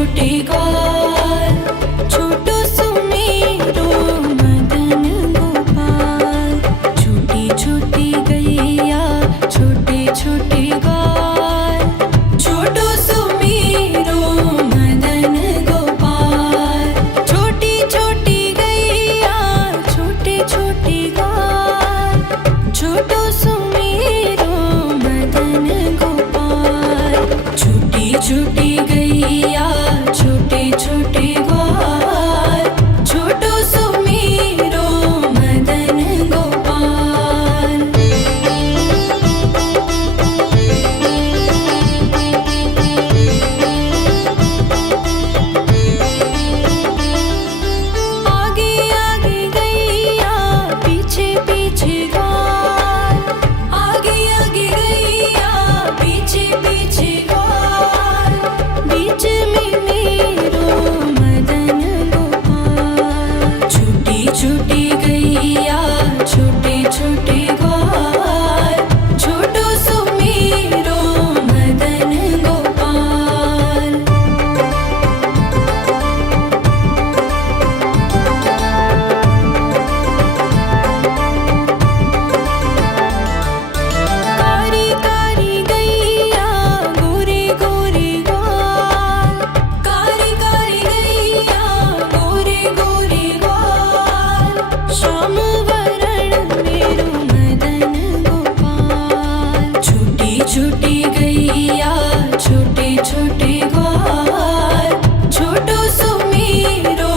छोटे ग्वाल, छोटो सुमेरो मदन गोपाल। छोटी छोटी गैया छोटे छोटे ग्वाल, छोटो सुमेरो मदन गोपाल। छोटी छोटी गैया छोटे छोटे ग्वाल, छोटो सुमेरो मदन गोपाल। छोटी छोटी गैया छोटे छोटे ग्वाल, छोटो सुमेरो मदन गोपाल। आगे आगे गैया पीछे पीछे ग्वाल, आगे आगे गैया पीछे पीछे ग्वाल। बीच में मेरो मदन गोपाल। छोटी छोटी गैया छोटे छोटे ग्वाल, छोटो सुमेरो मदन गोपाल। कारी कारी गैया गोरे गोरे ग्वाल, कारी कारी गैया गोरे गोरे ग्वाल। श्याम वरण मेरो मदन गोपाल। छोटी छोटी गैया छोटे छोटे ग्वाल, छोटो सुमेरो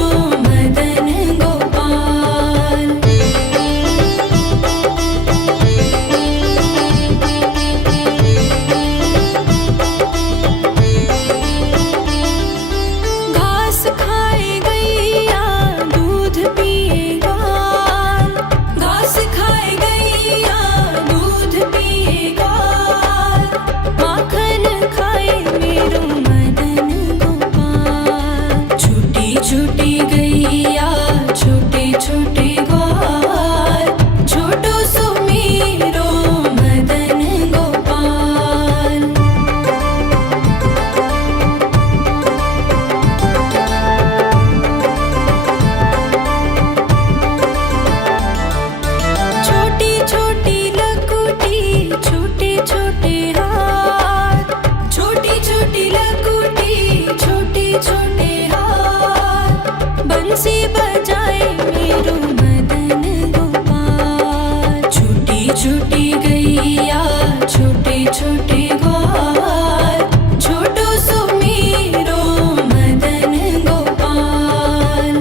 मदन गोपाल। घास खाए गैया दूध पिए ग्वाल, घास खाए गैया दूध पिए ग्वाल। माखन खाए मेरो मदन गोपाल। छोटी छोटी गैया छोटे छोटे ग्वाल, छोटो सुमेरो मदन गोपाल। छोटी छोटी लकुटी छोटे छोटे हाथ, छोटी छोटी लकुटी छोटे छोटे हाथ। बंसी बजाए मेरो मदन गोपाल। छोटी छोटी गैया छोटे छोटे ग्वाल, छोटो सुमेरो मदन गोपाल।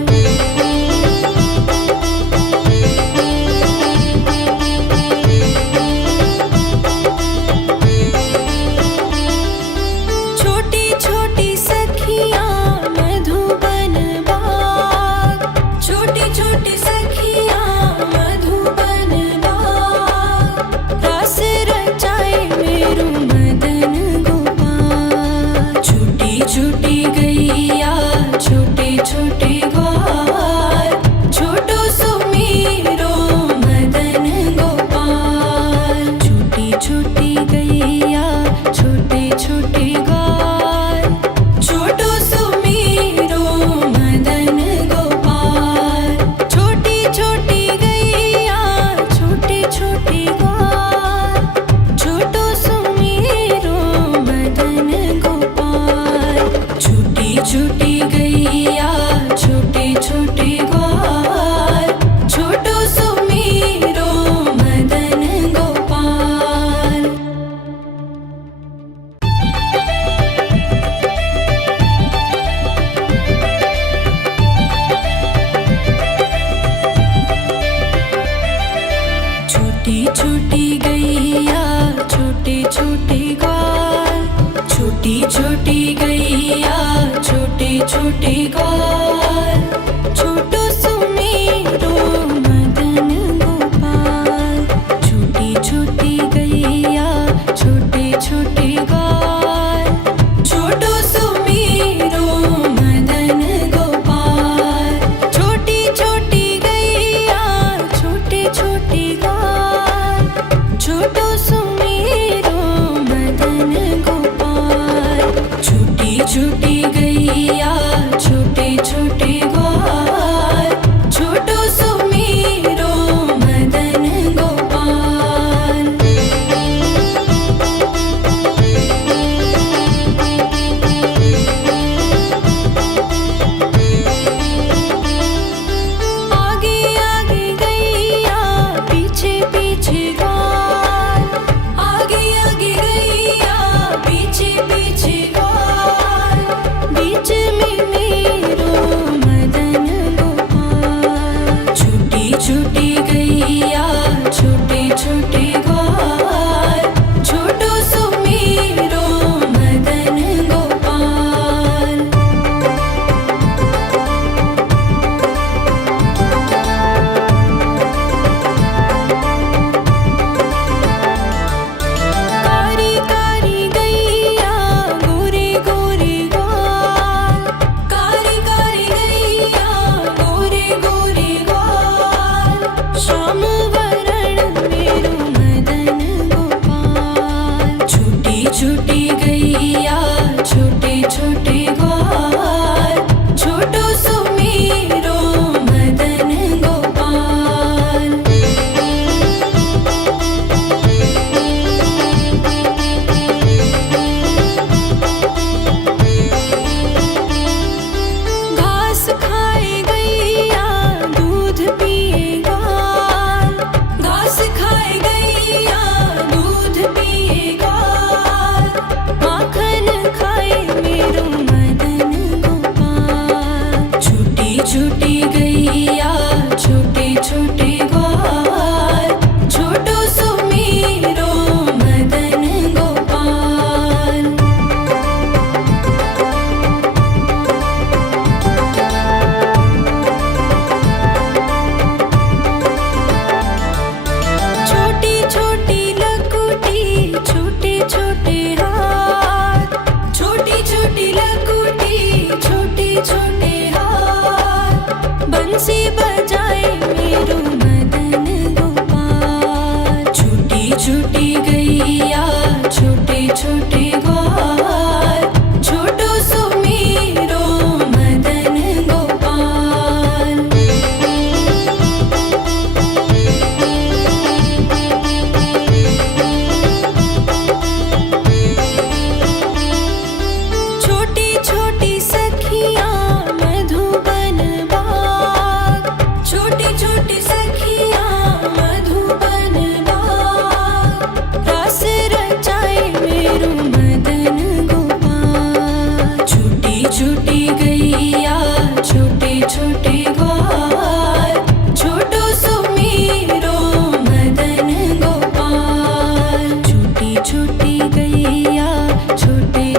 छोटी छोटी सखियाँ मधुबन बाग, छोटी छोटी सखियाँ मधुबन बाग। रास रचाए मेरो मदन गोपाल। छोटी छोटी गैया छोटे छोटे ग्वाल, छोटो सुमेरो मदन गोपाल। छोटी छोटी गैया छोटे छोटे ग्वाल, छोटो सुमेरो मदन गोपाल। छोटी छोटी गैया छोटे छोटे ग्वाल, छोटो सुमेरो मदन गोपाल। छोटी छोटी गैया छोटे छोटे ग्वाल, छोटो सुमेरो मदन गोपाल।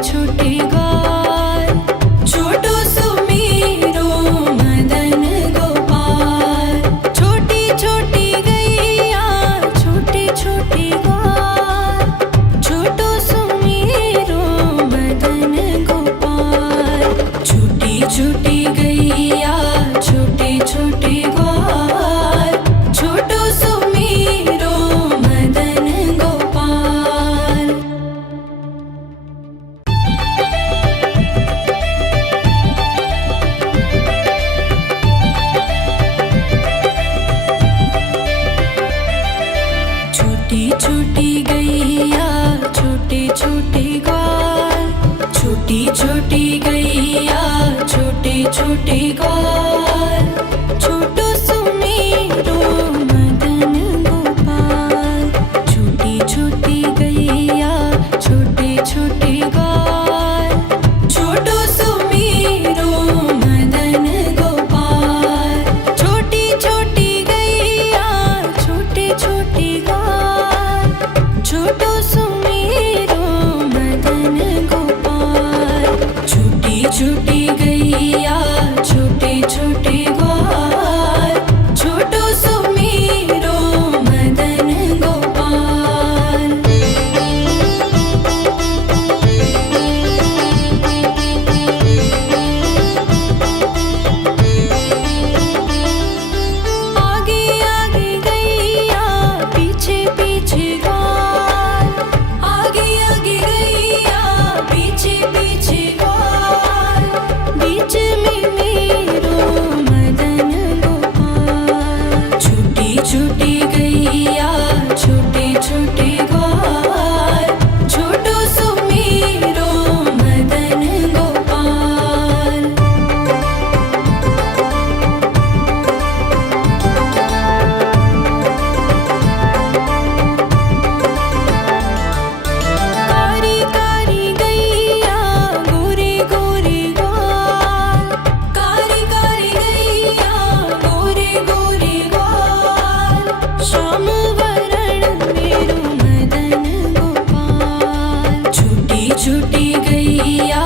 छोटे ग्वाल, छोटो सुमेरो मदन गोपाल। छोटी छोटी गैया छोटे छोटे ग्वाल, छोटो सुमेरो मदन गोपाल। छोटी छोटी गैया छोटे छोटे ग्वाल, छोटो सुमेरो मदन गोपाल। छोटी छोटी गैया छोटे छोटे ग्वाल, छोटी छोटी गैया छोटे छोटे ग्वाल, छोटो सुमेरो मदन गोपाल। छोटी छोटी गैया छोटे छोटे ग्वाल, छोटो सुमेरो मदन गोपाल। छोटी छोटी गैया छोटे छोटे ग्वाल, छोटो सुमेरो मदन गोपाल। छोटी छोटी गैया छोटे छोटे ग्वाल, छोटो सुमेरो मदन गोपाल। आगे आगे गैया पीछे पीछे ग्वाल, आगे आगे गैया पीछे पीछे ग्वाल। बीच में मेरो मदन गोपाल। छोटी छोटी गैया छोटे छोटे ग्वाल, छोटो सुमेरो मदन गोपाल। कारी कारी गैया गोरे गोरे ग्वाल, कारी कारी गैया गोरे गोरे ग्वाल। श्याम वरण मेरो मदन गोपाल। छोटी छोटी गैया